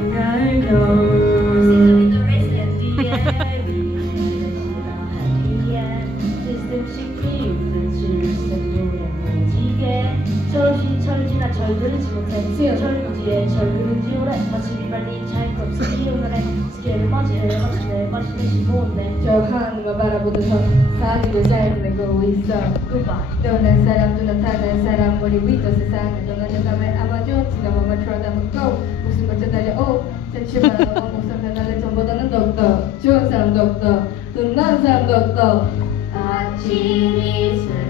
Yeah. 우리의 절규는 지오래. 마치 비발리 차이콥스키 기운하네 스케일 빠지네 마치네 마치네 시모네 저 하늘만 바라보면서 사리를 살고 있어. Goodbye. 떠난 사람 또 나타난 사람 머리 위도 세상을 떠나려다면 아마 좋지가 뭐가 쳐다보고 웃음을 전달려 잠시만 목소리 날래 전보다는 더욱더. 좋은 사람 더욱더 든난 사람 더욱더 아침이 슬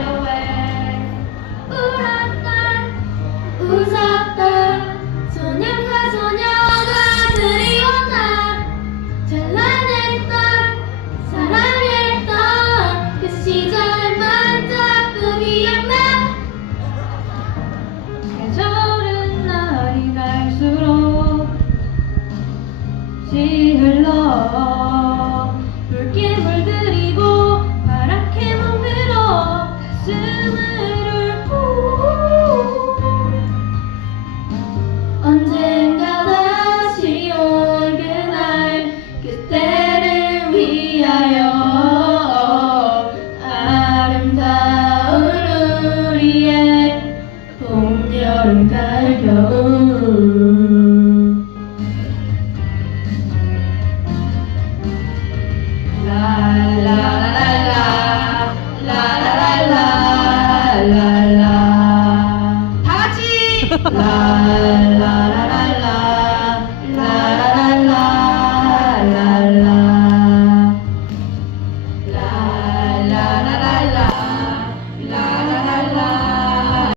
시 흘러 붉게 물들이고 파랗게 멍들어 가슴을 울고 언젠가 다시 올 그날 그때를 위하여 아름다운 우리의 봄, 여름, 가을, 겨울 啦啦啦啦